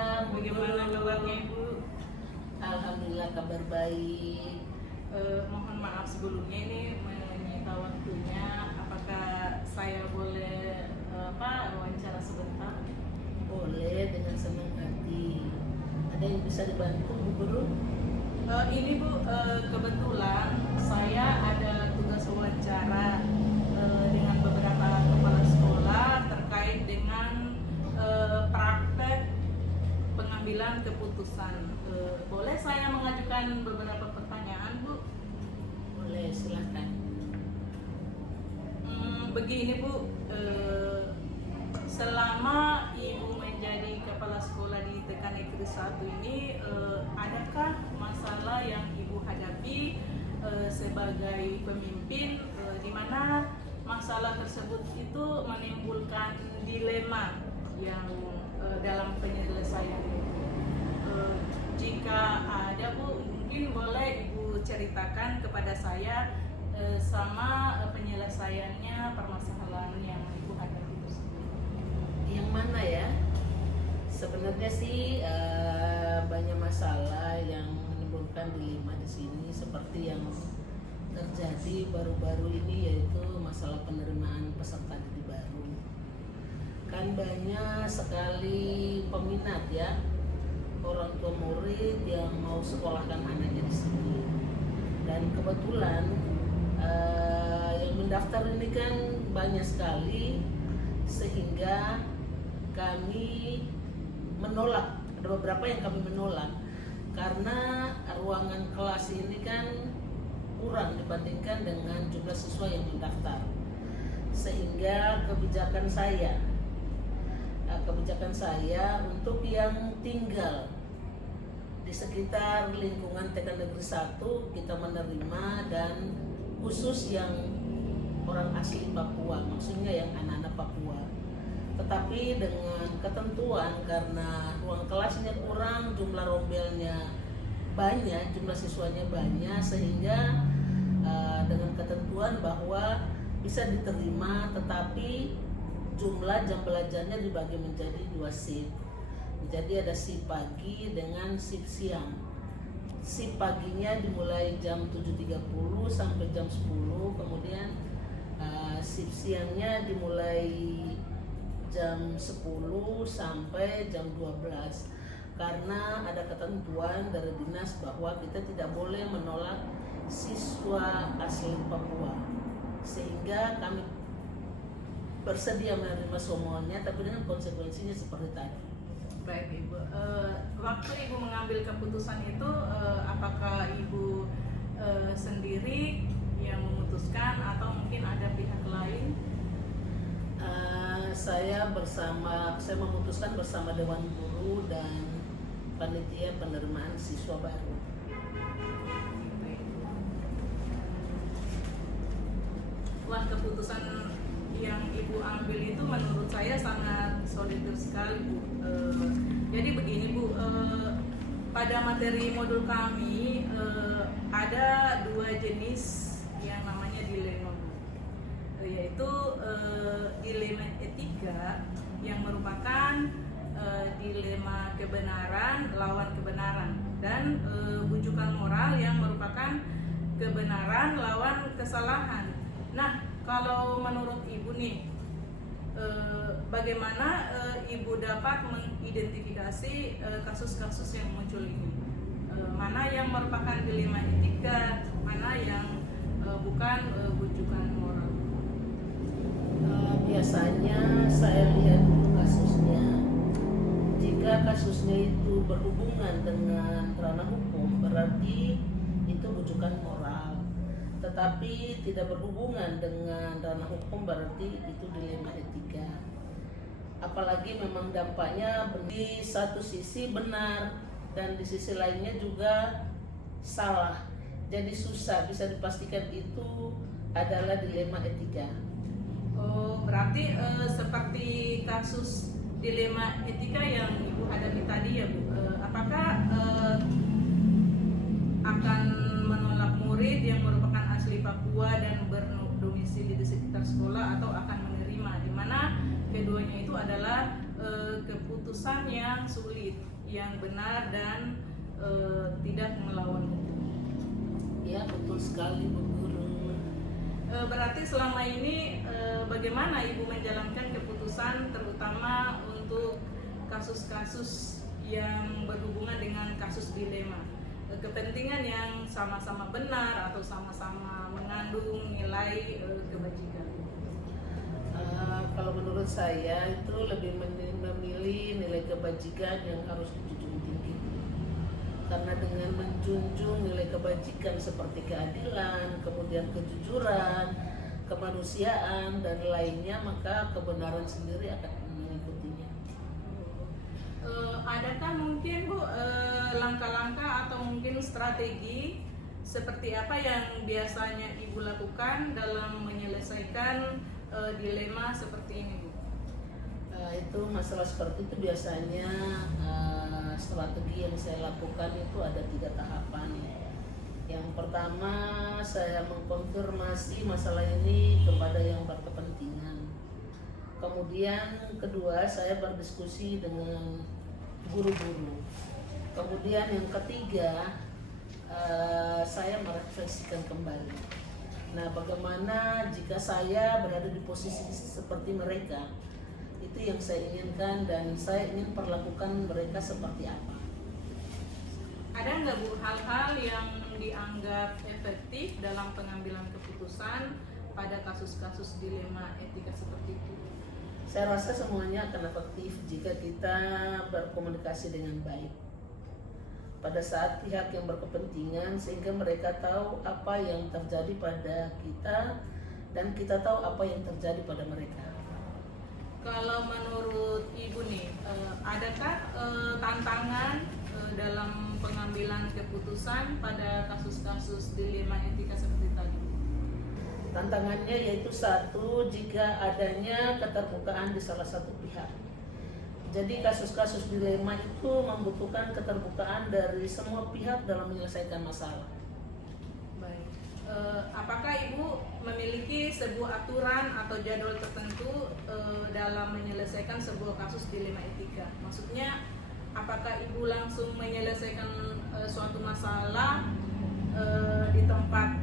malam. Bagaimana kabarnya Ibu? Alhamdulillah kabar baik. Mohon maaf sebelumnya ini menyita waktunya. Apakah saya boleh wawancara sebentar? Boleh, dengan senang hati. Ada yang bisa dibantu Bu Guru? Ini Bu, kebetulan saya ada tugas wawancara dengan beberapa kepala sekolah terkait dengan praktek pengambilan keputusan. Boleh saya mengajukan beberapa pertanyaan, Bu? Boleh, silakan. Begini Bu, selama Ibu menjadi kepala sekolah di TK Negeri 1 ini, adakah masalah yang Ibu hadapi sebagai pemimpin, di mana masalah tersebut itu menimbulkan dilema yang dalam penyelesaian itu? Jika ada Bu, mungkin boleh Ibu ceritakan kepada saya sama penyelesaiannya permasalahan yang Ibu hadapi tersebut. Yang mana ya? Sebenarnya sih banyak masalah yang menimbulkan dilema di sini, seperti yang terjadi baru-baru ini, yaitu masalah penerimaan peserta didik baru. Kan banyak sekali peminat ya, orang tua murid yang mau sekolahkan anaknya di sini. Dan kebetulan yang mendaftar ini kan banyak sekali, sehingga kami menolak. Ada beberapa yang kami menolak karena ruangan kelas ini kan kurang dibandingkan dengan jumlah siswa yang mendaftar, sehingga kebijakan saya untuk yang tinggal di sekitar lingkungan TK Negeri 1 kita menerima, dan khusus yang orang asli Papua, maksudnya yang anak-anak Papua. Tetapi dengan ketentuan, karena ruang kelasnya kurang, jumlah rombelnya banyak, jumlah siswanya banyak, sehingga dengan ketentuan bahwa bisa diterima, tetapi jumlah jam belajarnya dibagi menjadi 2 shift. Jadi ada shift pagi dengan shift siang. Shift paginya dimulai jam 7.30 sampai jam 10, kemudian shift siangnya dimulai jam 10 sampai jam 12. Karena ada ketentuan dari dinas bahwa kita tidak boleh menolak siswa asli Papua, sehingga kami bersedia menerima semuanya, tapi dengan konsekuensinya seperti tadi. Baik Ibu, waktu Ibu mengambil keputusan itu, apakah Ibu sendiri yang memutuskan atau mungkin ada pihak lain? Saya memutuskan bersama Dewan Guru dan panitia penerimaan siswa baru. Wah, keputusan yang Ibu ambil itu menurut saya sangat solid sekali Bu. Jadi begini Bu, pada materi modul kami ada 2 jenis yang namanya dilema Bu, yaitu dilema etika yang merupakan dilema kebenaran lawan kebenaran, dan bujukan moral yang merupakan kebenaran lawan kesalahan. Nah, kalau menurut Ibu nih, bagaimana Ibu dapat mengidentifikasi kasus-kasus yang muncul ini? Mana yang merupakan dilema etika, mana yang bukan bujukan moral? Biasanya saya lihat dulu kasusnya. Jika kasusnya itu berhubungan dengan ranah hukum, berarti itu bujukan moral. Tetapi tidak berhubungan dengan ranah hukum, berarti itu dilema etika. Apalagi memang dampaknya di satu sisi benar dan di sisi lainnya juga salah. Jadi susah bisa dipastikan itu adalah dilema etika. Oh, berarti seperti kasus dilema etika yang Ibu hadapi tadi ya Bu, apakah akan menolak murid yang merupakan asli Papua dan berdomisili di sekitar sekolah, atau akan menerima, di mana keduanya itu adalah keputusan keputusan yang sulit, yang benar dan tidak melawan hukum. Ya, betul sekali Bu Guru. Berarti selama ini bagaimana Ibu menjalankan keputusan terutama untuk kasus-kasus yang berhubungan dengan kasus dilema, kepentingan yang sama-sama benar atau sama-sama mengandung nilai kebajikan? Kalau menurut saya itu lebih memilih nilai kebajikan yang harus dijunjung tinggi. Karena dengan menjunjung nilai kebajikan seperti keadilan, kemudian kejujuran, kemanusiaan dan lainnya, maka kebenaran sendiri akan mengikutinya. Adakah mungkin Bu langkah-langkah atau mungkin strategi seperti apa yang biasanya Ibu lakukan dalam menyelesaikan dilema seperti ini, Bu? Itu masalah seperti itu biasanya strategi yang saya lakukan itu ada 3 tahapan. Yang pertama, saya mengkonfirmasi masalah ini kepada yang berkepentingan. Kemudian kedua, saya berdiskusi dengan guru-guru. Kemudian yang ketiga, saya merefleksikan kembali. Nah, bagaimana jika saya berada di posisi seperti mereka? Itu yang saya inginkan dan saya ingin perlakukan mereka seperti apa. Ada nggak Bu hal-hal yang dianggap efektif dalam pengambilan keputusan pada kasus-kasus dilema etika seperti itu? Saya rasa semuanya akan efektif jika kita berkomunikasi dengan baik pada saat pihak yang berkepentingan, sehingga mereka tahu apa yang terjadi pada kita dan kita tahu apa yang terjadi pada mereka. Kalau menurut Ibu nih, adakah tantangan dalam pengambilan keputusan pada kasus-kasus dilema etika seperti tadi? Tantangannya yaitu satu, jika adanya keterbukaan di salah satu pihak. Jadi kasus-kasus dilema itu membutuhkan keterbukaan dari semua pihak dalam menyelesaikan masalah. Baik. Apakah Ibu memiliki sebuah aturan atau jadwal tertentu dalam menyelesaikan sebuah kasus dilema etika? Maksudnya, apakah Ibu langsung menyelesaikan suatu masalah di tempat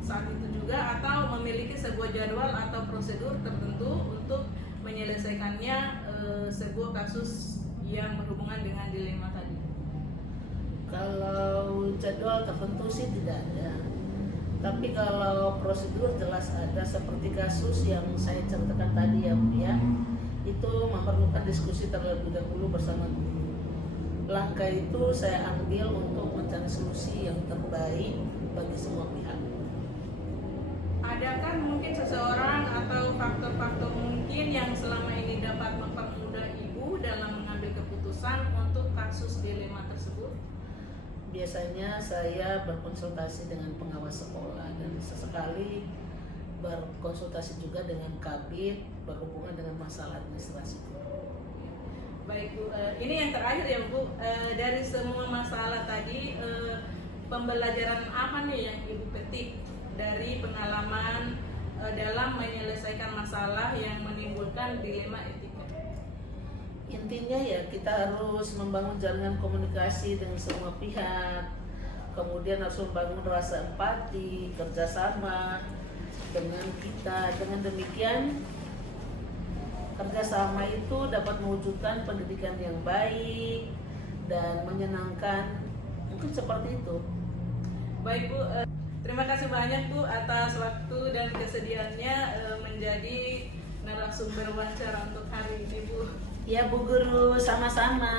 saat itu juga, atau memiliki sebuah jadwal atau prosedur tertentu untuk menyelesaikannya sebuah kasus yang berhubungan dengan dilema tadi? Kalau jadwal tertentu sih tidak ada. Tapi kalau prosedur jelas ada, seperti kasus yang saya ceritakan tadi ya Bu ya, itu memerlukan diskusi terlebih dahulu bersama guru. Langkah itu saya ambil untuk mencari solusi yang terbaik bagi semua pihak. Adakah mungkin seseorang atau faktor-faktor mungkin yang selama ini dapat mempermudah Ibu dalam mengambil keputusan untuk kasus dilema tersebut? Biasanya saya berkonsultasi dengan pengawas sekolah dan sesekali berkonsultasi juga dengan kabit berhubungan dengan masalah administrasi. Baik Bu, ini yang terakhir ya Bu, dari semua masalah tadi, pembelajaran apa nih yang Ibu petik dari pengalaman dalam menyelesaikan masalah yang menimbulkan dilema etika? Intinya ya kita harus membangun jaringan komunikasi dengan semua pihak, kemudian harus membangun rasa empati, kerjasama dengan kita. Dengan demikian kerjasama itu dapat mewujudkan pendidikan yang baik dan menyenangkan, mungkin seperti itu. Baik Bu, terima kasih banyak Bu atas waktu dan kesediaannya menjadi narasumber wawancara untuk hari ini Bu. Ya Bu Guru, sama-sama.